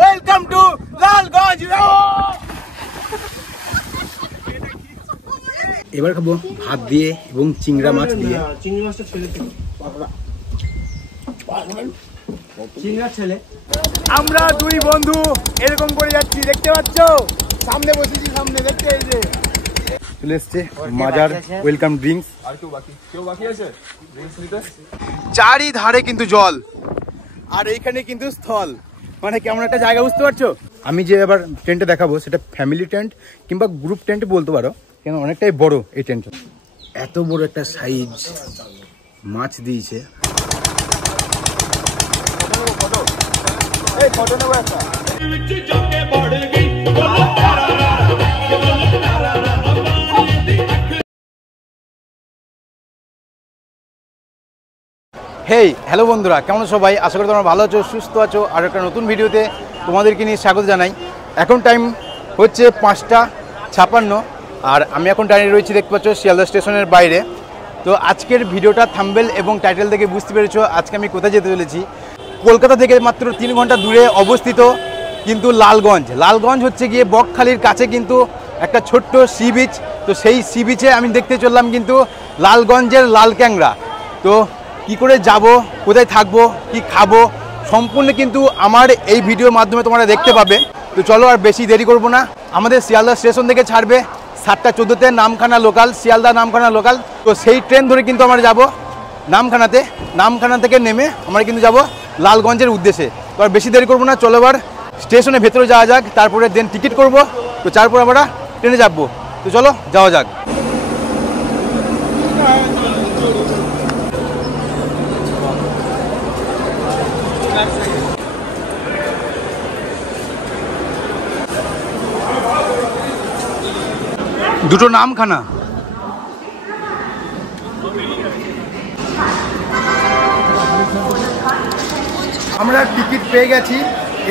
Welcome to Lalganj. এবার খাবো ভাত দিয়ে এবং চিংড়া মাছ দিয়ে। চিংড়ি মাছটা ছেলে চিংড়া ছেলে। আমরা দুই বন্ধু এরকম করে যাচ্ছি, দেখতে পাচ্ছ? সামনে বসেছি, সামনে দেখতে এই যে চলে এসছে মাজার ওয়েলকাম ড্রিঙ্কস। আর কেউ বাকি আছে ড্রিঙ্কস নিতে? চারিধারে কিন্তু জল আর এইখানে কিন্তু স্থল, মানে কেমন একটা জায়গা, বুঝতে পারছো? আমি যে এবার টেন্টে দেখাবো সেটা ফ্যামিলি টেন্ট কিংবা গ্রুপ টেন্ট বলতে পারো, কেন অনেকটাই বড় এই টেন্ট। এত বড় একটা সাইজ মাছ দিয়েছে। হেই হ্যালো বন্ধুরা, কেমন সবাই? আশা করি তোমরা ভালো আছো, সুস্থ আছো। আর একটা নতুন ভিডিওতে তোমাদেরকে নিয়ে স্বাগত জানাই। এখন টাইম হচ্ছে 5:56 আর আমি এখন দাঁড়িয়ে রয়েছি, দেখতে পাচ্ছ, শিয়ালদা স্টেশনের বাইরে। তো আজকের ভিডিওটা থাম্বনেল এবং টাইটেল থেকে বুঝতে পেরেছো আজকে আমি কোথায় যেতে চলেছি। কলকাতা থেকে মাত্র 3 ঘন্টা দূরে অবস্থিত কিন্তু লালগঞ্জ। লালগঞ্জ হচ্ছে গিয়ে বকখালির কাছে কিন্তু একটা ছোট্ট সি বিচ। তো সেই সি বিচে আমি দেখতে চললাম কিন্তু লালগঞ্জের লাল ক্যাংরা। তো কি করে যাব, কোথায় থাকবো, কি খাবো, সম্পূর্ণ কিন্তু আমার এই ভিডিওর মাধ্যমে তোমরা দেখতে পাবে। তো চলো আর বেশি দেরি করব না, আমাদের শিয়ালদা স্টেশন থেকে ছাড়বে 7:14-তে নামখানা লোকাল, শিয়ালদা নামখানা লোকাল। তো সেই ট্রেন ধরে কিন্তু আমরা যাব নামখানাতে। নামখানা থেকে নেমে আমরা কিন্তু যাব লালগঞ্জের উদ্দেশ্যে। তো আর বেশি দেরি করবো না, চলো এবার স্টেশনে ভেতরে যাওয়া যাক, তারপরে দেন টিকিট করব। তো তারপর আমরা ট্রেনে যাবো। তো চলো যাওয়া যাক। দুটো নামখানা। আমরা টিকিট পেয়ে গেছি,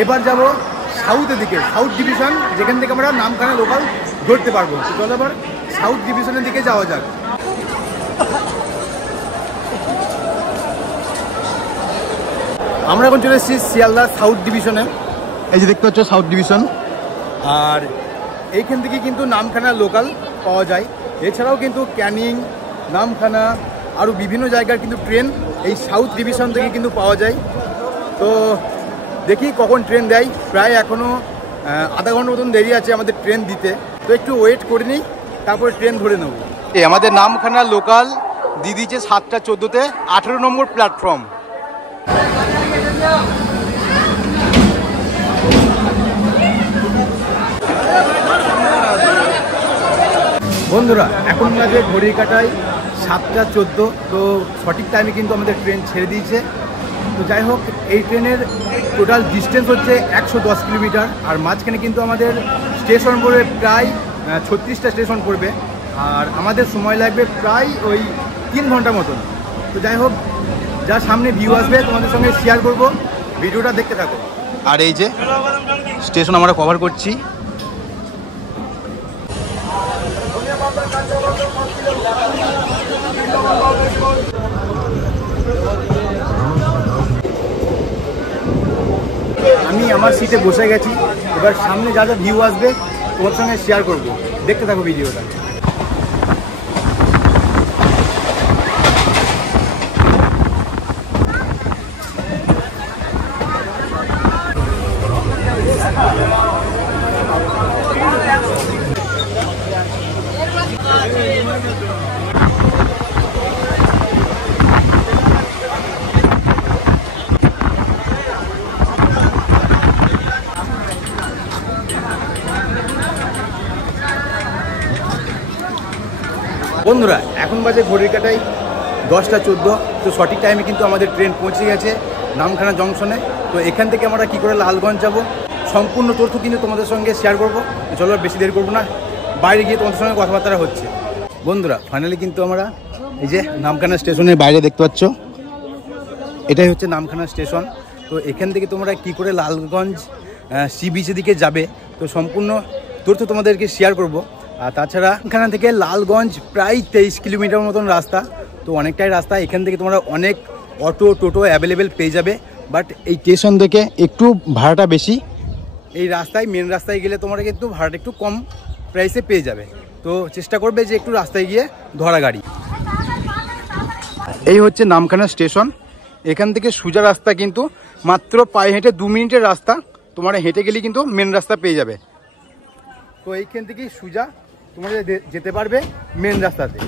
এবার যাব সাউথের দিকে, সাউথ ডিভিশন, যেখান থেকে আমরা নামখানা লোকাল ধরতে পারবো। তো চলো এবার সাউথ ডিভিশনের দিকে যাওয়া যাক। আমরা এখন চলে এসেছি শিয়ালদা সাউথ ডিভিশনে। এই যে দেখতে পাচ্ছ সাউথ ডিভিশন। আর এইখান থেকে কিন্তু নামখানা লোকাল পাওয়া যায়। এছাড়াও কিন্তু ক্যানিং, নামখানা, আরও বিভিন্ন জায়গার কিন্তু ট্রেন এই সাউথ ডিভিশন থেকে কিন্তু পাওয়া যায়। তো দেখি কখন ট্রেন দেয়, প্রায় এখনও আধা ঘন্টার মতন দেরি আছে আমাদের ট্রেন দিতে। তো একটু ওয়েট করে নিই, তারপরে ট্রেন ধরে নেব। এই আমাদের নামখানা লোকাল দিয়ে দিয়েছে 7:14-তে, 18 নম্বর প্ল্যাটফর্ম। বন্ধুরা এখন বাজে ঘড়ির কাটায় 7:14। তো সঠিক টাইমে কিন্তু আমাদের ট্রেন ছেড়ে দিয়েছে। তো যাই হোক, এই ট্রেনের টোটাল ডিস্টেন্স হচ্ছে 110 কিলোমিটার। আর মাঝখানে কিন্তু আমাদের স্টেশন পড়বে প্রায় 36টা স্টেশন পড়বে। আর আমাদের সময় লাগবে প্রায় ওই 3 ঘন্টা মতন। তো যাই হোক, যা সামনে ভিউ আসবে তোমাদের সঙ্গে শেয়ার করব, ভিডিওটা দেখতে থাকো। আর এই যে স্টেশন আমরা কভার করছি। আমি আমার সিটে বসে গেছি, এবার সামনে যা যা ভিউ আসবে তোমার সঙ্গে শেয়ার করব, দেখতে থাকো ভিডিওটা। বন্ধুরা এখন বাজে ঘড়ির কাটায় 10:14। তো সঠিক টাইমে কিন্তু আমাদের ট্রেন পৌঁছে গেছে নামখানা জংশনে। তো এখান থেকে আমরা কী করে লালগঞ্জ যাব সম্পূর্ণ তথ্য কিন্তু তোমাদের সঙ্গে শেয়ার করবো। চলো বেশি দেরি করবো না, বাইরে গিয়ে তোমাদের সঙ্গে কথাবার্তা হচ্ছে। বন্ধুরা ফাইনালি কিন্তু আমরা এই যে নামখানা স্টেশনের বাইরে দেখতে পাচ্ছ, এটাই হচ্ছে নামখানা স্টেশন। তো এখান থেকে তোমরা কী করে লালগঞ্জ সি বিচের দিকে যাবে তো সম্পূর্ণ তথ্য তোমাদেরকে শেয়ার করব। আর তাছাড়া এখান থেকে লালগঞ্জ প্রায় 23 কিলোমিটার মতন রাস্তা। তো অনেকটাই রাস্তা, এখান থেকে তোমরা অনেক অটো টোটো অ্যাভেলেবেল পেয়ে যাবে। বাট এই স্টেশন থেকে একটু ভাড়াটা বেশি, এই রাস্তায় মেন রাস্তায় গেলে তোমরা কিন্তু ভাড়াটা একটু কম প্রাইসে পেয়ে যাবে। তো চেষ্টা করবে যে একটু রাস্তায় গিয়ে ধরা গাড়ি। এই হচ্ছে নামখানা স্টেশন। এখান থেকে সোজা রাস্তা কিন্তু মাত্র পায়ে হেঁটে 2 মিনিটের রাস্তা, তোমরা হেঁটে গেলে কিন্তু মেন রাস্তা পেয়ে যাবে। তো এইখান থেকেই সোজা তোমরা যেতে পারবে মেন রাস্তাতে।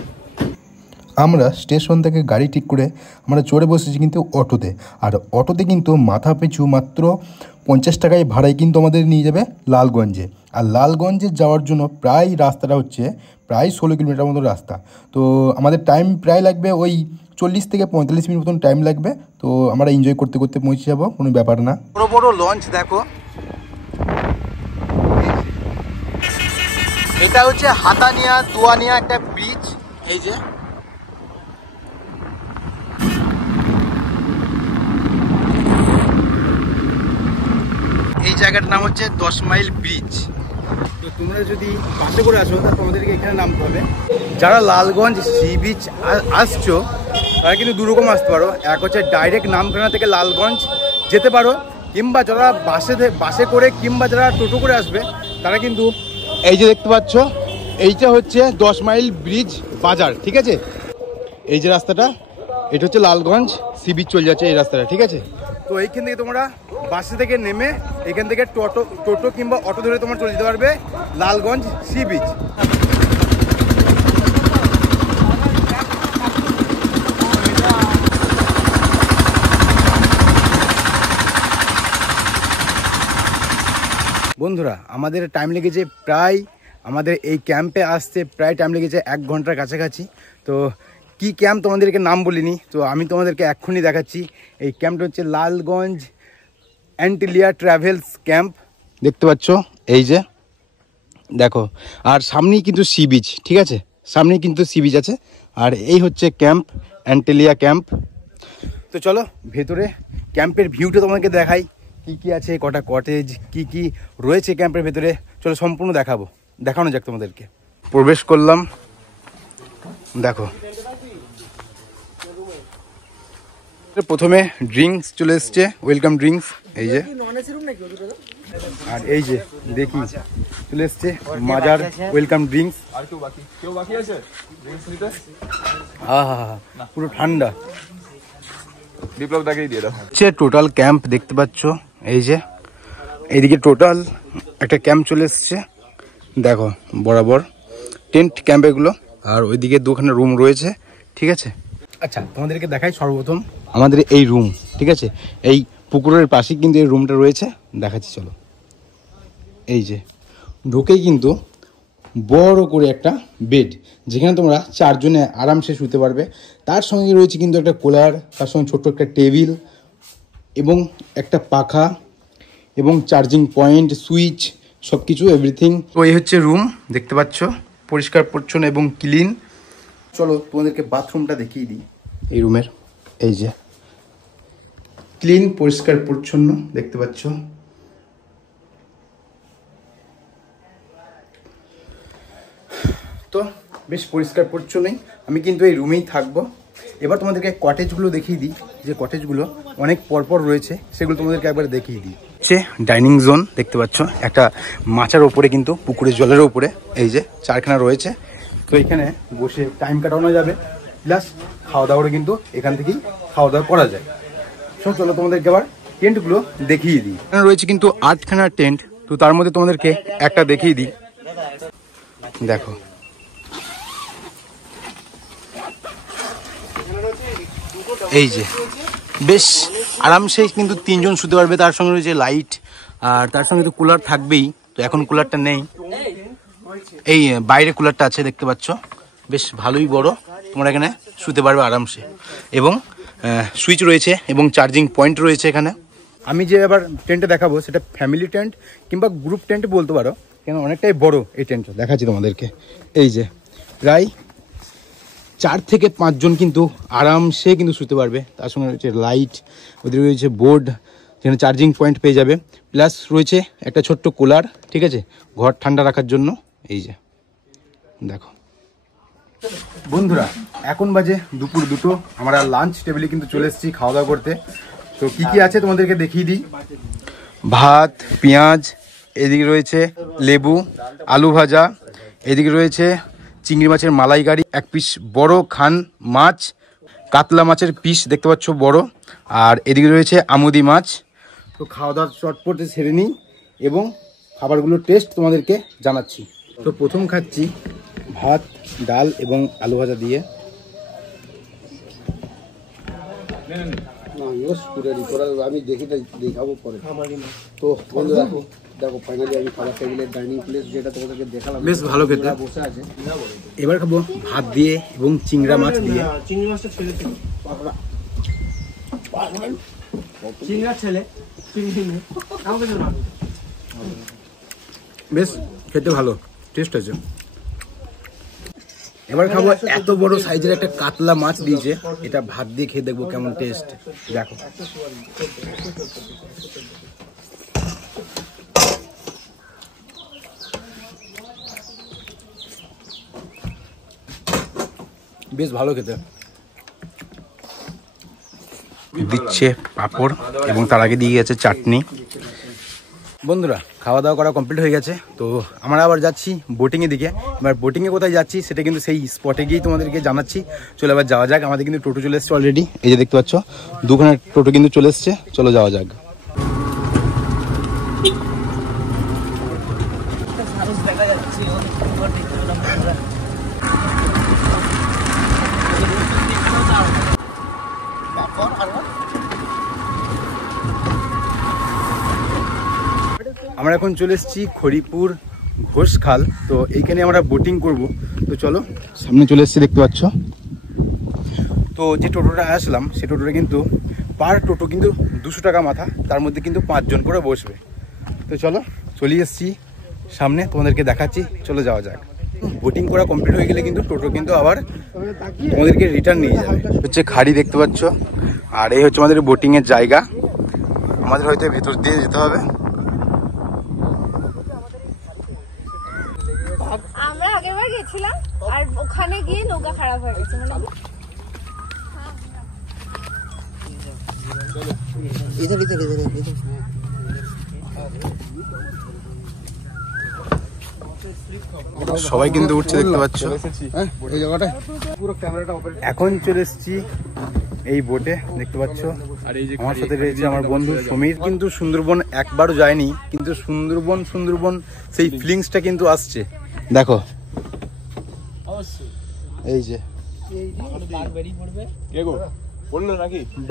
আমরা স্টেশন থেকে গাড়ি ঠিক করে আমরা চড়ে বসেছি কিন্তু অটোতে। আর অটোতে কিন্তু মাথা পিছু মাত্র 50 টাকায় ভাড়ায় কিন্তু আমাদের নিয়ে যাবে লালগঞ্জে। আর লালগঞ্জে যাওয়ার জন্য প্রায় রাস্তাটা হচ্ছে প্রায় 16 কিলোমিটার মতো রাস্তা। তো আমাদের টাইম প্রায় লাগবে ওই 40 থেকে 45 মিনিট মতন টাইম লাগবে। তো আমরা এনজয় করতে করতে পৌঁছে যাবো, কোনো ব্যাপার না। বড় বড় লঞ্চ দেখো, এটা হচ্ছে হাতানিয়া দুয়ানিয়া একটা ব্রিজ। এই যে এই জায়গাটার নাম হচ্ছে 10 মাইল ব্রিজ। তো তোমরা যদি বাসে করে আসো তাহলে তোমাদেরকে এখানে নামতে হবে। যারা লালগঞ্জ সি বিচ আসছো তারা কিন্তু দুরকম আসতে পারো। এক হচ্ছে ডাইরেক্ট নামখানা থেকে লালগঞ্জ যেতে পারো, কিংবা যারা বাসে করে কিংবা যারা টোটো করে আসবে তারা কিন্তু এই যে দেখতে পাচ্ছ এইটা হচ্ছে 10 মাইল ব্রিজ বাজার, ঠিক আছে। এই যে রাস্তাটা, এটা হচ্ছে লালগঞ্জ সি বিচ চলে যাচ্ছে এই রাস্তাটা, ঠিক আছে। তো এইখান থেকে তোমরা বাসে থেকে নেমে এখান থেকে টোটো কিংবা অটো ধরে তোমরা চলে যেতে পারবে লালগঞ্জ সি বিচ। বন্ধুরা আমাদের টাইম লেগেছে প্রায়, আমাদের এই ক্যাম্পে আসতে প্রায় টাইম লেগেছে 1 ঘন্টার কাছাকাছি। তো কি ক্যাম্প তোমাদেরকে নাম বলিনি, তো আমি তোমাদেরকে এক্ষুনি দেখাচ্ছি। এই ক্যাম্পটা হচ্ছে লালগঞ্জ অ্যান্টিলিয়া ট্রাভেলস ক্যাম্প, দেখতে পাচ্ছ এই যে দেখো। আর সামনেই কিন্তু সি বিচ, ঠিক আছে, সামনেই কিন্তু সি বিচ আছে। আর এই হচ্ছে ক্যাম্প, অ্যান্টিলিয়া ক্যাম্প। তো চলো ভেতরে ক্যাম্পের ভিউটা তোমাকে দেখাই, কি কি আছে, কটা কটেজ, কি কি রয়েছে ক্যাম্পের ভেতরে। চলো সম্পূর্ণ দেখানো যাক তোমাদেরকে। প্রবেশ করলাম, দেখো প্রথমে ড্রিঙ্কস চলে এসছে, ওয়েলকাম ড্রিঙ্কস এই যে। আর এই যে দেখি চলে এসছে মাজার ওয়েলকাম ড্রিঙ্কস। পুরো ঠান্ডা। টোটাল ক্যাম্প দেখতে পাচ্ছ এই যে, এইদিকে টোটাল একটা ক্যাম্প চলে এসছে দেখো, বরাবর টেন্ট ক্যাম্প এগুলো। আর ওইদিকে 2খানা রুম রয়েছে, ঠিক আছে। আচ্ছা তোমাদেরকে দেখাই সর্বপ্রথম আমাদের এই রুম, ঠিক আছে। এই পুকুরের পাশে কিন্তু এই রুমটা রয়েছে, দেখাচ্ছি চলো। এই যে ঢুকেই কিন্তু বড় করে একটা বেড, যেখানে তোমরা 4 জনে আরামসে শুতে পারবে। তার সঙ্গে রয়েছে কিন্তু একটা কুলার, তার সঙ্গে ছোট্ট একটা টেবিল এবং একটা পাখা এবং চার্জিং পয়েন্ট, সুইচ, সব কিছু এভরিথিং। তো এই হচ্ছে রুম, দেখতে পাচ্ছ পরিষ্কার পরিচ্ছন্ন এবং ক্লিন। চলো তোমাদেরকে বাথরুমটা দেখিয়ে দিই। এই রুমের এই যে ক্লিন, পরিষ্কার পরিচ্ছন্ন দেখতে পাচ্ছ। তো বেশ পরিষ্কার পরিচ্ছন্নই। আমি কিন্তু এই রুমেই থাকবো। এবার তোমাদেরকে কটেজগুলো দেখিয়ে দিই, যে কটেজগুলো অনেক পরপর রয়েছে সেগুলো তোমাদেরকে একবার দেখিয়ে দিই। হচ্ছে ডাইনিং জোন, দেখতে পাচ্ছ একটা মাচার ওপরে কিন্তু পুকুরের জলের ওপরে এই যে 4খানা রয়েছে। তো এখানে বসে টাইম কাটানো যাবে, প্লাস খাওয়া দাওয়ারও কিন্তু এখান থেকেই খাওয়া দাওয়া করা যায়। চলো তোমাদেরকে আবার টেন্টগুলো দেখিয়ে দিই। এখানে রয়েছে কিন্তু 8খানা টেন্ট। তো তার মধ্যে তোমাদেরকে একটা দেখিয়ে দিই, দেখো। এই যে বেশ আরামসে কিন্তু 3 জন শুতে পারবে। তার সঙ্গে রয়েছে লাইট, আর তার সঙ্গে তো কুলার থাকবেই। তো এখন কুলারটা নেই, এই বাইরে কুলারটা আছে দেখতে পাচ্ছ, বেশ ভালোই বড়। তোমরা এখানে শুতে পারবে আরামসে, এবং সুইচ রয়েছে এবং চার্জিং পয়েন্ট রয়েছে এখানে। আমি যে এবার টেন্টে দেখাবো সেটা ফ্যামিলি টেন্ট কিংবা গ্রুপ টেন্ট বলতে পারো, কেন অনেকটাই বড় এই টেন্টটা। দেখাচ্ছি তোমাদেরকে, এই যে প্রায় 4 থেকে 5 জন কিন্তু আরামসে কিন্তু শুতে পারবে। তার সঙ্গে রয়েছে লাইট, ওদের রয়েছে বোর্ড, যেখানে চার্জিং পয়েন্ট পেয়ে যাবে, প্লাস রয়েছে একটা ছোট্ট কুলার, ঠিক আছে, ঘর ঠান্ডা রাখার জন্য। এই যে দেখো বন্ধুরা, এখন বাজে দুপুর 2টো। আমরা লাঞ্চ টেবিলে কিন্তু চলে এসেছি খাওয়া দাওয়া করতে। তো কি কি আছে তোমাদেরকে দেখিয়ে দিই। ভাত, পেঁয়াজ, এদিকে রয়েছে লেবু, আলু ভাজা, এদিকে রয়েছে চিংড়ি মাছের মালাইকারি, এক পিস বড় খান মাছ, কাতলা মাছের পিস দেখতে পাচ্ছ বড়, আর এদিকে রয়েছে আমুদি মাছ। তো খাওয়া দাওয়া চটপটে সেরে নিই এবং খাবারগুলোর টেস্ট তোমাদেরকে জানাচ্ছি। তো প্রথম খাচ্ছি ভাত, ডাল এবং আলু ভাজা দিয়ে। আমি দেখি দেখাবো পরে। তো বন্ধুরা দেখো ফাইনালি আমি খাবার টেবিলের ডাইনিং প্লেস যেটা তোমাদেরকে দেখালাম, বেশ ভালো খেতে। বসে আছে। এবার খাবো ভাত দিয়ে এবং চিংড়া মাছ দিয়ে। চিংড়ি মাছটা ছেলে চিংড়া ছেলে বেশ খেতে ভালো টেস্ট আছে। এবার খাবো এত বড় সাইজের একটা কাতলা মাছ দিয়েছে, এটা ভাত দিয়ে খেয়ে দেখবো কেমন টেস্ট। দেখো বেশ ভালো খেতে। দিচ্ছে পাঁপড় এবং তার আগে দিয়ে গেছে চাটনি। বন্ধুরা খাওয়া দাওয়া করা কমপ্লিট হয়ে গেছে, তো আমরা আবার যাচ্ছি বোটিংয়ের দিকে। এবার বোটিংয়ে কোথায় যাচ্ছি সেটা কিন্তু সেই স্পটে গিয়েই তোমাদেরকে জানাচ্ছি। চলো এবার যাওয়া যাক। আমাদের কিন্তু টোটো চলে এসছে অলরেডি, এই যে দেখতে পাচ্ছ দুখানা টোটো কিন্তু চলে এসছে। চলো যাওয়া যাক। আমরা এখন চলে এসেছি খড়িপুর ঘোষখাল। তো এইখানে আমরা বোটিং করব। তো চলো সামনে চলে এসেছি দেখতে পাচ্ছ। তো যে টোটোটা আসলাম সেই টোটোটা কিন্তু পার টোটো কিন্তু 200 টাকা মাথা, তার মধ্যে কিন্তু 5 জন করে বসবে। তো চলো চলে এসেছি সামনে, তোমাদেরকে দেখাচ্ছি। চলো যাওয়া যাক। বোটিং করা কমপ্লিট হয়ে গেলে কিন্তু টোটো কিন্তু আবার তোমাদেরকে রিটার্ন নিয়ে যাবে। হচ্ছে খাড়ি দেখতে পাচ্ছ, আর এই হচ্ছে আমাদের বোটিংয়ের জায়গা। আমাদের হয়তো ভেতর দিয়ে যেতে হবে। আমরা আগেরবার গেছিলাম আর ওখানে গিয়ে নৌকা খারাপ হয়ে গেছে। সবাই কিন্তু উঠছে দেখতে পাচ্ছ। এই জায়গাটা পুরো ক্যামেরাটা অপারেট। এখন চলে এসেছি এই বোটে দেখতে পাচ্ছ। আমার সাথে রয়েছে আমার বন্ধু সমীর। কিন্তু সুন্দরবন একবারও যায়নি, কিন্তু সুন্দরবন সেই ফিলিংসটা কিন্তু আসছে। দেখো এই যে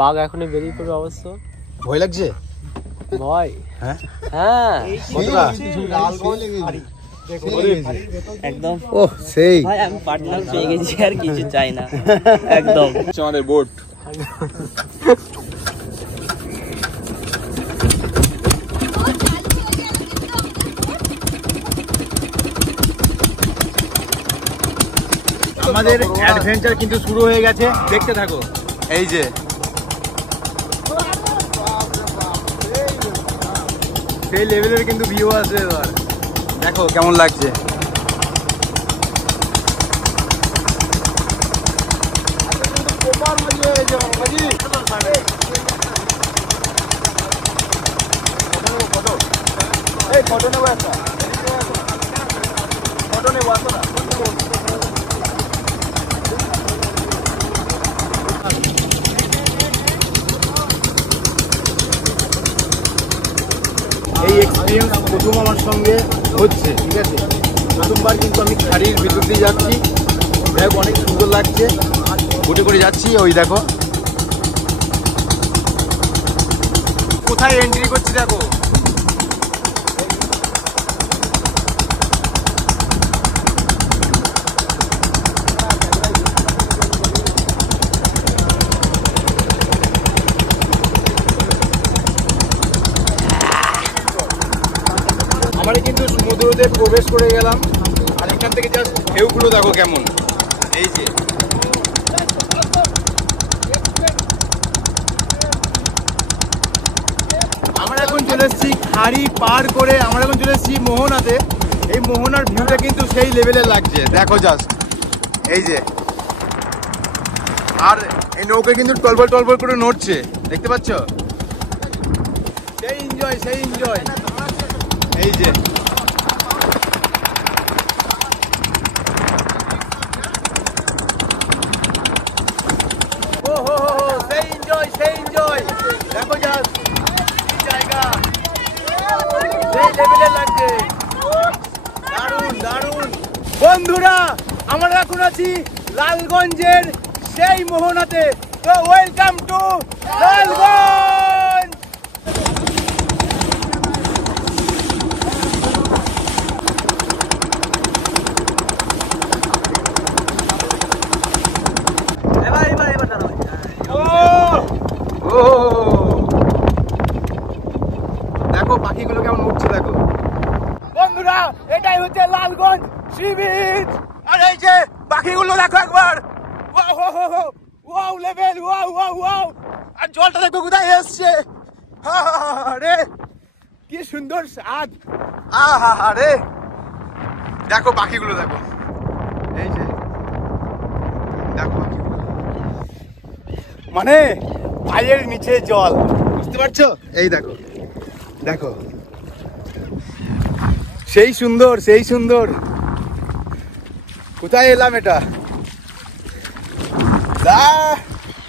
বাঘ এখনই বেরিয়ে পড়বে অবশ্য। ভয় লাগছে? ভয়? হ্যাঁ হ্যাঁ কতটা? একদম। ও সেই ভাই আমি পার্টনার পেয়ে গেছি, আর কিছু চাই না। একদম আমাদের বোট। আমাদের অ্যাডভেঞ্চার কিন্তু শুরু হয়ে গেছে, দেখতে থাকো। এই যে সেই লেভেলের কিন্তু ভিউ আছে। এবার দেখো কেমন লাগছে। ফটো নেবো একটা, ফটো নেবো আসো না। এই এক্সপিরিয়েন্স প্রথম আমার সঙ্গে হচ্ছে, ঠিক আছে। প্রথমবার কিন্তু আমি খাড়ির ভিতর দিয়ে যাচ্ছি, দেখ অনেক সুন্দর লাগছে। বোটে করে যাচ্ছি, ওই দেখো কোথায় এন্ট্রি করছি দেখো। আমরা কিন্তু সমুদ্রতে প্রবেশ করে গেলাম, আর এখান থেকে জাস্ট ঢেউগুলো দেখো কেমন। এই যে আমরা এখন চলে এসেছি খাড়ি পার করে, আমরা এখন চলে এসেছি মোহনাতে। এই মোহনার ভিউটা কিন্তু সেই লেভেলে লাগছে, দেখো জাস্ট। এই যে আর এই নৌকা কিন্তু টলবল করে নড়ছে, দেখতে পাচ্ছ। সেই এনজয় এই যে সেই এনজয় দেখো জাস্ট কি জায়গা, সেই লেভেলে লাগছে, দারুণ দারুণ। বন্ধুরা আমরা এখন আছি লালগঞ্জের সেই মোহনাতে, তো ওয়েলকাম টু লালগঞ্জ। দেখো পাখিগুলো কেমন উঠছে দেখো। বন্ধুরা এটাই হচ্ছে লালগঞ্জ সি বিচ, আর এই যে পাখিগুলো দেখো একবার, wow level, wow wow wow. আর জলটা দেখো কোথায় এসছে, আরে কি সুন্দর স্বাদ, আরে দেখো পাখিগুলো দেখো, এই যে দেখো মানে পায়ের নিচে জল, বুঝতে পারছো? এই দেখো দেখো, সেই সুন্দর সেই সুন্দর। কোথায় এলাম এটা,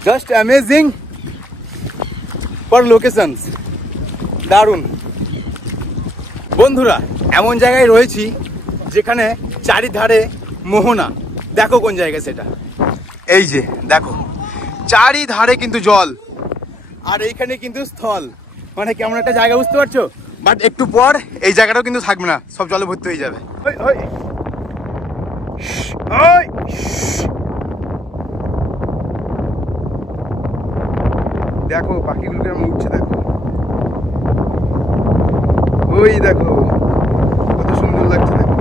জাস্ট অ্যামেজিং ফর লোকেশনস, দারুণ। বন্ধুরা এমন জায়গায় রয়েছি যেখানে চারিধারে মোহনা, দেখো কোন জায়গা সেটা, এই যে দেখো চারিধারে কিন্তু জল, আর এইখানে কিন্তু স্থল, মানে কেমন একটা জায়গা, বুঝতে পারছো? বাট একটু পর এই জায়গাটাও কিন্তু থাকবে না, সব জলে ভর্তি হয়ে যাবে। দেখো পাখিগুলো কেমন উঠছে দেখো, ওই দেখো কত সুন্দর লাগছে দেখো।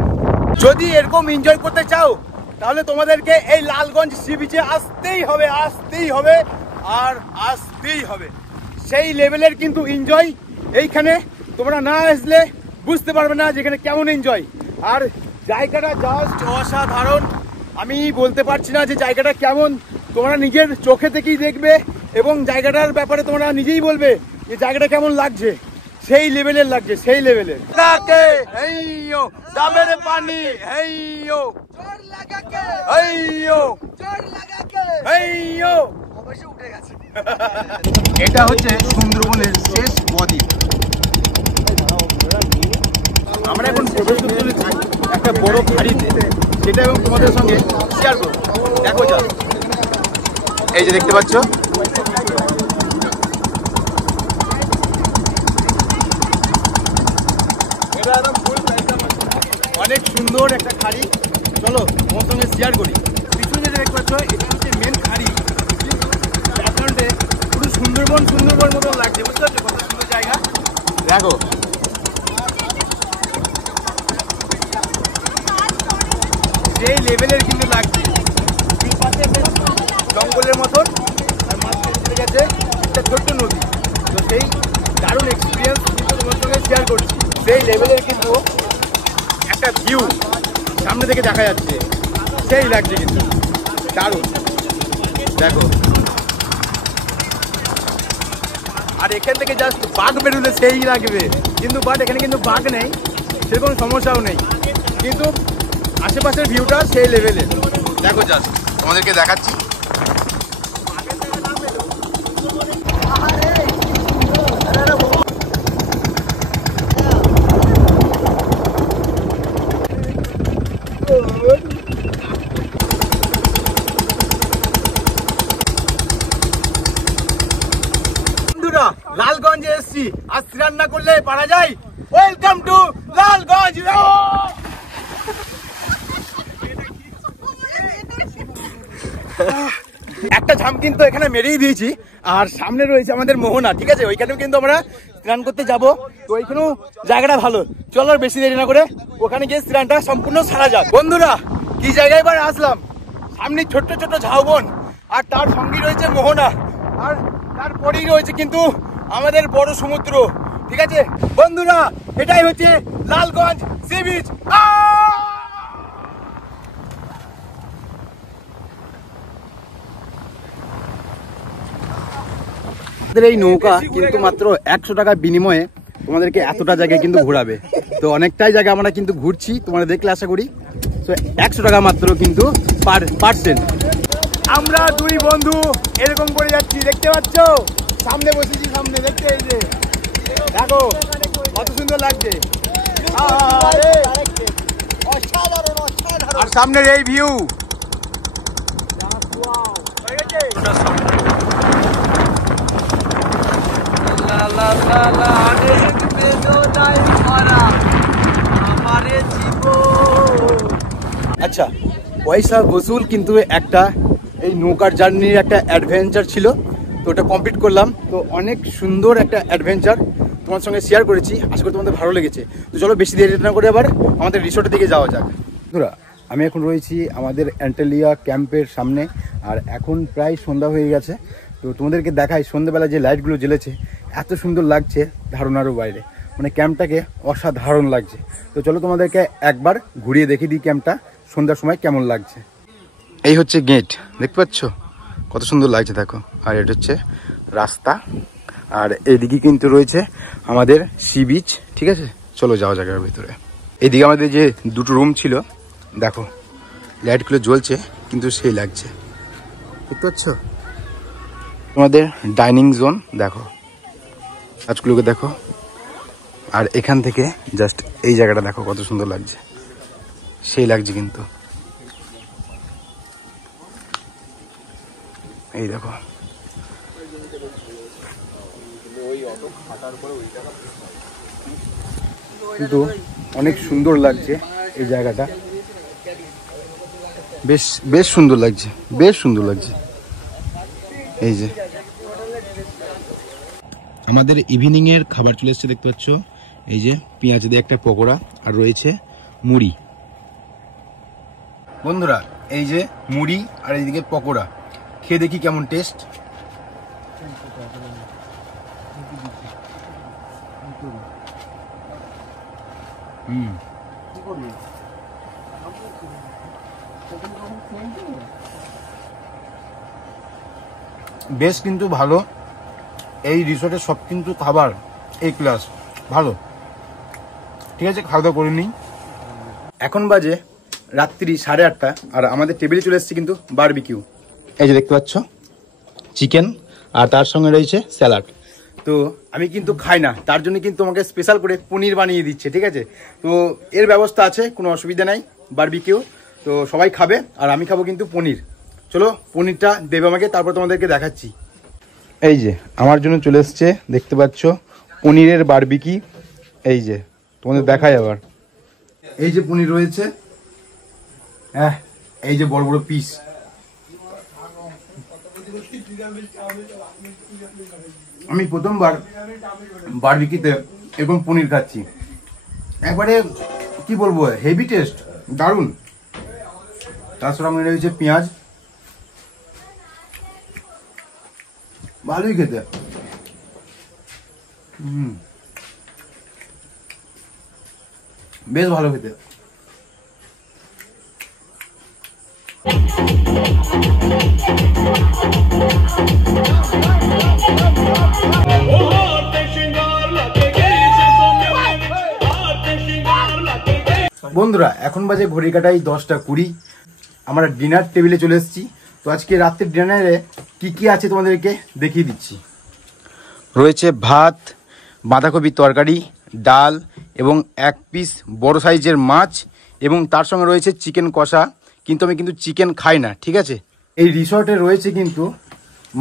যদি এরকম এনজয় করতে চাও তাহলে তোমাদেরকে এই লালগঞ্জ সি বিচে আসতেই হবে, আসতেই হবে আর আসতেই হবে। সেই লেভেলের কিন্তু এনজয় এইখানে, তোমরা না আসলে বুঝতে পারবে না যেখানে কেমন এনজয়। আর জায়গাটা জাস্ট অসাধারণ, আমি বলতে পারছি না যে জায়গাটা কেমন, তোমরা নিজের চোখে থেকেই দেখবে এবং জায়গাটার ব্যাপারে তোমরা নিজেই বলবে যে জায়গাটা কেমন লাগছে, সেই লেভেলের লাগছে, সেই লেভেলের। ডাবের পানি এটা হচ্ছে সুন্দরবনের শেষ বদ্বীপ। আমরা এখন প্রবেশ করতে চলেছি একটা বড় খাড়িতে, সেটা এবং তোমাদের সঙ্গে শেয়ার করবো। দেখো যা, এই যে দেখতে পাচ্ছ, অনেক সুন্দর একটা খাড়ি, চলো তোমার সঙ্গে শেয়ার করি। পিছনে যেটা দেখতে পাচ্ছ এটা হচ্ছে মেন খাড়ি, যার কারণে পুরো সুন্দরবন সুন্দরবন মতন লাগছে, বুঝতে পারছো? কত সুন্দর জায়গা দেখো, সেই লেভেলের কিন্তু লাগছে। দুই পাশে জঙ্গলের মতন, আর মাঝখানে চলে গেছে একটা ছোট্ট নদী। তো সেই দারুণ এক্সপিরিয়েন্স কিন্তু তোমার সঙ্গে শেয়ার করছি। সেই লেভেলের কিন্তু একটা ভিউ সামনে থেকে দেখা যাচ্ছে, সেই লাগছে কিন্তু দারুণ দেখো। আর এখান থেকে জাস্ট বাঘ বেরোলে সেই লাগবে, কিন্তু বাট এখানে কিন্তু বাঘ নেই, সেরকম সমস্যাও নেই, কিন্তু আশেপাশের ভিউটা সেই লেভেলের দেখো। জাস্ট তোমাদেরকে দেখাচ্ছি, বন্ধুরা লালগঞ্জে এসছি, আর স্নান না করলে পারা যায়। Welcome to Lalganj. একটা ঝাম কিন্তু এখানে মেরেই দিয়েছি, আর সামনে রয়েছে আমাদের মোহনা, ঠিক আছে? ওইখানেও কিন্তু আমরা স্নান করতে যাব, তো ওইখানেও জায়গাটা ভালো। চলো আর বেশি দেরি না করে ওখানে গিয়ে স্নানটা সম্পূর্ণ সারা যাক। বন্ধুরা কি জায়গায় এবার আসলাম, সামনে ছোট্ট ছোট্ট ঝাউবন, আর তার সঙ্গে রয়েছে মোহনা, আর তারপরেই রয়েছে কিন্তু আমাদের বড় সমুদ্র, ঠিক আছে বন্ধুরা? এটাই হচ্ছে লালগঞ্জ সি বিচ। আমাদের এই নৌকা কিন্তু মাত্র 100 টাকার বিনিময়ে তোমাদেরকে এতটা জায়গায় কিন্তু ঘোরাবে। তো অনেকটাই জায়গা আমরা কিন্তু ঘুরছি, তোমরা দেখলে আশা করি। তো 100 টাকা মাত্র কিন্তু পার্সেন্ট। আমরা দুই বন্ধু এরকম করে যাচ্ছি, দেখতে পাচ্ছ? সামনে বসেছি, সামনে দেখতে, এই যে দেখো কত সুন্দর লাগছে। আর সামনের এই ভিউ, আচ্ছা পয়সা বসুল কিন্তু একটা এই নৌকার জার্নির একটা অ্যাডভেঞ্চার ছিল, তো ওটা কমপ্লিট করলাম। তো অনেক সুন্দর একটা অ্যাডভেঞ্চার তোমার সঙ্গে শেয়ার করেছি, আশা করি তোমাদের ভালো লেগেছে। তো চলো বেশি দেরি না করে আবার আমাদের রিসোর্টের দিকে যাওয়া যাক। বন্ধুরা আমি এখন রয়েছি আমাদের অ্যান্টালিয়া ক্যাম্পের সামনে, আর এখন প্রায় সন্ধ্যা হয়ে গেছে। তো তোমাদেরকে দেখাই সন্ধ্যাবেলা যে লাইটগুলো জ্বেলেছে এত সুন্দর লাগছে, ধারণারও বাইরে, মানে ক্যাম্পটাকে অসাধারণ লাগছে। তো চলো তোমাদেরকে একবার ঘুরিয়ে দেখিয়ে দিই ক্যাম্পটা সন্ধ্যার সময় কেমন লাগছে। এই হচ্ছে গেট, দেখতে পাচ্ছ কত সুন্দর লাগছে দেখো। আর এটা হচ্ছে রাস্তা, আর এইদিকে কিন্তু রয়েছে আমাদের সি বিচ। ঠিক আছে, চলো যাওয়া যাক ভিতরে। এইদিকে আমাদের যে দুটো রুম ছিল, দেখো লাইটগুলো জ্বলছে কিন্তু সেই লাগছে, দেখতে পাচ্ছ? তোমাদের ডাইনিং জোন দেখো, গাছগুলোকে দেখো, আর এখান থেকে জাস্ট এই জায়গাটা দেখো কত সুন্দর লাগছে, সেই লাগছে কিন্তু। এই দেখো কিন্তু অনেক সুন্দর লাগছে এই জায়গাটা, বেশ সুন্দর লাগছে, বেশ সুন্দর লাগছে। এই যে আমাদের ইভিনিং এর খাবার চলে এসেছে, দেখতে পাচ্ছ? এই যে পেঁয়াজ দিয়ে একটা পকোড়া, আর রয়েছে মুড়ি। বন্ধুরা এই যে মুড়ি আর এইদিকে পকোড়া, খেয়ে দেখি কেমন টেস্ট। বেশ কিন্তু ভালো, এই রিসোর্টের সব কিন্তু খাবার এই ক্লাস ভালো। ঠিক আছে, খাওয়া দাওয়া করে নিই। এখন বাজে রাত্রি 8:30, আর আমাদের টেবিলে চলে এসেছে কিন্তু বারবিকিউ। এই যে দেখতে পাচ্ছ চিকেন, আর তার সঙ্গে রয়েছে স্যালাড। তো আমি কিন্তু খাই না, তার জন্য কিন্তু আমাকে স্পেশাল করে পনির বানিয়ে দিচ্ছে। ঠিক আছে, তো এর ব্যবস্থা আছে, কোনো অসুবিধা নাই, বারবিকিউ। তো সবাই খাবে, আর আমি খাবো কিন্তু পনির। চলো পনিরটা দেবে আমাকে, তারপর তোমাদেরকে দেখাচ্ছি। এই যে আমার জন্য চলে এসছে, দেখতে পাচ্ছ পনিরের বারবিকি। এই যে তোমাদের দেখাই আবার, এই যে পনির রয়েছে, হ্যাঁ এই যে বড় বড় পিস। আমি প্রথমবার বারবিকিতে এরকম পনির খাচ্ছি, একবারে কি বলবো, হেভি টেস্ট, দারুণ। তার সঙ্গে রয়েছে পেঁয়াজ, ভালোই খেতে। বেশ ভালো খেতে। বন্ধুরা এখন বাজে ঘড়ি কাটাই 10:20, আমরা ডিনার টেবিলে চলে এসেছি। তো আজকে রাত্রের ডিনারে কি কি আছে তোমাদেরকে দেখিয়ে দিচ্ছি। রয়েছে ভাত, বাঁধাকপির তরকারি, ডাল এবং 1 পিস বড় সাইজের মাছ, এবং তার সঙ্গে রয়েছে চিকেন কষা। কিন্তু আমি কিন্তু চিকেন খাই না, ঠিক আছে। এই রিসর্টে রয়েছে কিন্তু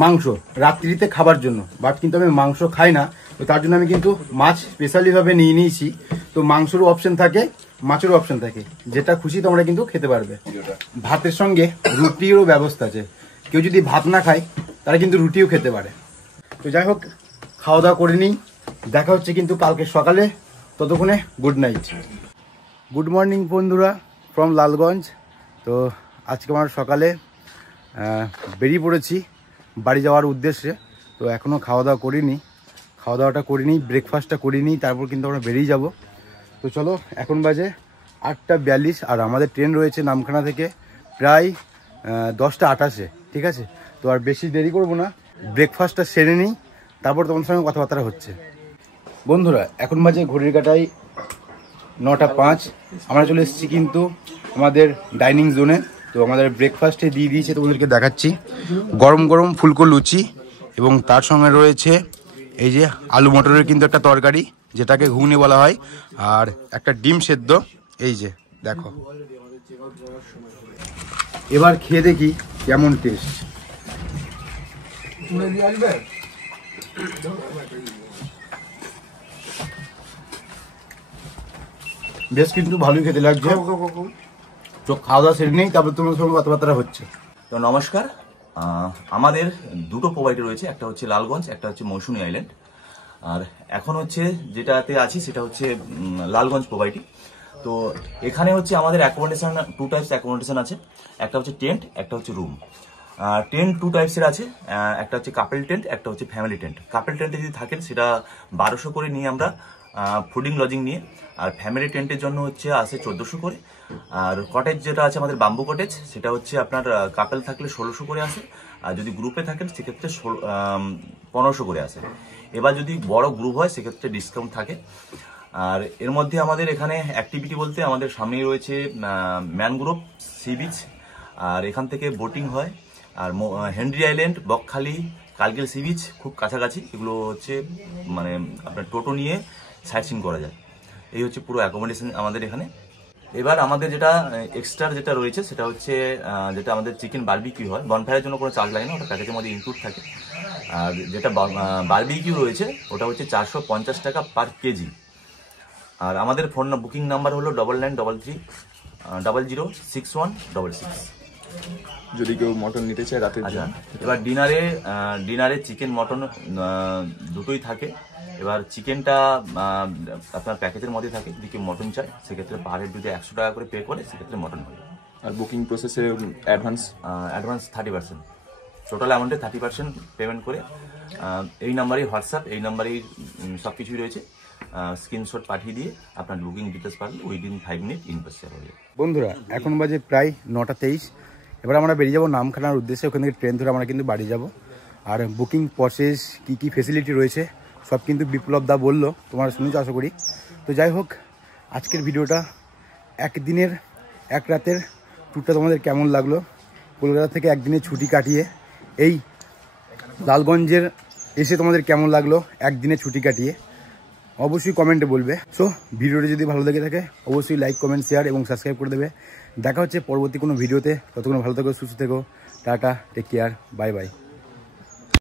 মাংস রাত্রিতে খাবার জন্য, বাট কিন্তু আমি মাংস খাই না, তো তার জন্য আমি কিন্তু মাছ স্পেশালিভাবে নিয়ে নিয়েছি। তো মাংসেরও অপশন থাকে, মাছেরও অপশন থাকে, যেটা খুশি তোমরা কিন্তু খেতে পারবে। ভাতের সঙ্গে রুটিরও ব্যবস্থা আছে, কেউ যদি ভাত না খায় তারা কিন্তু রুটিও খেতে পারে। তো যাই হোক, খাওয়া দাওয়া করে নিই, দেখা হচ্ছে কিন্তু কালকে সকালে। ততক্ষণে গুড নাইট। গুড মর্নিং বন্ধুরা ফ্রম লালগঞ্জ। তো আজকে আমার সকালে বেরিয়ে পড়েছি বাড়ি যাওয়ার উদ্দেশ্যে। তো এখনও খাওয়া দাওয়া করিনি, খাওয়া দাওয়াটা করিনি, ব্রেকফাস্টটা করিনি, তারপর কিন্তু আমরা বেরিয়ে যাব। তো চলো এখন বাজে 8:42, আর আমাদের ট্রেন রয়েছে নামখানা থেকে প্রায় 10:28, ঠিক আছে। তো আর বেশি দেরি করব না, ব্রেকফাস্টটা সেরে নিই, তারপর তোমার সঙ্গে কথাবার্তা হচ্ছে। বন্ধুরা এখন বাজে ঘড়ির কাটায় 9:05। আমরা চলে এসেছি কিন্তু আমাদের ডাইনিং জোনে। তো আমাদের ব্রেকফাস্টে দিয়ে দিয়েছে, তোমাদেরকে দেখাচ্ছি। গরম গরম ফুলকো লুচি এবং তার সঙ্গে রয়েছে এই যে আলু মটরের কিন্তু একটা তরকারি, যেটাকে ঘুগনি বলা হয়, আর একটা ডিম সেদ্ধ। এই যে দেখো, এবার খেয়ে দেখি কেমন টেস্ট। বেশ কিন্তু ভালোই খেতে লাগছে। তো খাওয়া দাওয়া সেরে নেই, তারপর তোমার সঙ্গে কথাবার্তা হচ্ছে। তো নমস্কার, আমাদের দুটো প্রোভাইডার রয়েছে, একটা হচ্ছে লালগঞ্জ, একটা হচ্ছে মৌসুমী আইল্যান্ড। আর এখন হচ্ছে যেটাতে আছি সেটা হচ্ছে লালগঞ্জ প্রোভাইডি। তো এখানে হচ্ছে আমাদের অ্যাকোমোডেশন 2 টাইপস অ্যাকোমোডেশন আছে, একটা হচ্ছে টেন্ট, একটা হচ্ছে রুম। টেন্ট 2 টাইপসের আছে, একটা হচ্ছে কাপল টেন্ট, একটা হচ্ছে ফ্যামিলি টেন্ট। কাপল টেন্টে যদি থাকেন সেটা 1200 করে নিয়ে আমরা ফুডিং লজিং নিয়ে, আর ফ্যামিলি টেন্টের জন্য হচ্ছে আসে 1400 করে। আর কটেজ যেটা আছে আমাদের বাম্বু কটেজ, সেটা হচ্ছে আপনার কাপল থাকলে 1600 করে আসে, আর যদি গ্রুপে থাকেন সেক্ষেত্রে 1500 করে আসে। এবার যদি বড় গ্রুপ হয় সেক্ষেত্রে ডিসকাউন্ট থাকে। আর এর মধ্যে আমাদের এখানে অ্যাক্টিভিটি বলতে আমাদের সামনেই রয়েছে ম্যানগ্রোভ সি বিচ, আর এখান থেকে বোটিং হয়। আর হেনরি আইল্যান্ড, বকখালি, কালকেল সি বিচ খুব কাছাকাছি। এগুলো হচ্ছে মানে আপনার টোটো নিয়ে সাইট সিন করা যায়। এই হচ্ছে পুরো অ্যাকোমোডেশন আমাদের এখানে। এবার আমাদের যেটা এক্সট্রা যেটা রয়েছে সেটা হচ্ছে যেটা আমাদের চিকেন বারবিকিউ হয়, বনফায়ারের জন্য কোনো চার্জ লাগে না, ওটা প্যাকেজের মধ্যে ইনক্লুড থাকে। আর যেটা বারবিকিউ রয়েছে ওটা হচ্ছে 450 টাকা পার কেজি। আর আমাদের ফোন বুকিং নাম্বার হলো 9933006166। যদি কেউ মটন নিতে চায় রাতের আচ্ছা, জন্য। এবার ডিনারে চিকেন মটন দুটোই থাকে। এবার চিকেনটা আপনার প্যাকেজের মধ্যে থাকে, যদি কেউ মটন চায় সেক্ষেত্রে পার হেড যদি 100 টাকা করে পে করে সেক্ষেত্রে মটন হবে। আর বুকিং প্রসেসে অ্যাডভান্স 30%, টোটাল অ্যামাউন্টে 30% পেমেন্ট করে এই নাম্বারেই হোয়াটসঅ্যাপ, এই নাম্বারেই সব কিছুই রয়েছে। স্ক্রিনশট পাঠিয়ে দিয়ে আপনার বুকিং ডিটেলস পাঠালে উইদিন 5 মিনিট ইনভেস্ট হবে। বন্ধুরা এখন বাজে প্রায় 9:23। এবার আমরা বেরিয়ে যাবো নামখানার উদ্দেশ্যে। ওখান থেকে ট্রেন ধরে আমরা কিন্তু বাড়ি যাব। আর বুকিং প্রসেস কী কী ফেসিলিটি রয়েছে সব কিন্তু বিপ্লব দা বললো, তোমরা শুনেছো আশা করি। তো যাই হোক, আজকের ভিডিওটা একদিনের এক রাতের ট্যুরটা তোমাদের কেমন লাগলো, কলকাতা থেকে একদিনের ছুটি কাটিয়ে এই লালগঞ্জের এসে তোমাদের কেমন লাগলো একদিনের ছুটি কাটিয়ে, অবশ্যই কমেন্টে বলবে। সো ভিডিওটি যদি ভালো লেগে থাকে অবশ্যই লাইক, কমেন্ট, শেয়ার এবং সাবস্ক্রাইব করে দেবে। দেখা হচ্ছে পরবর্তী কোনো ভিডিওতে। ততক্ষণ ভালো থেকো, সুস্থ থেকো, tata, take care, bye by.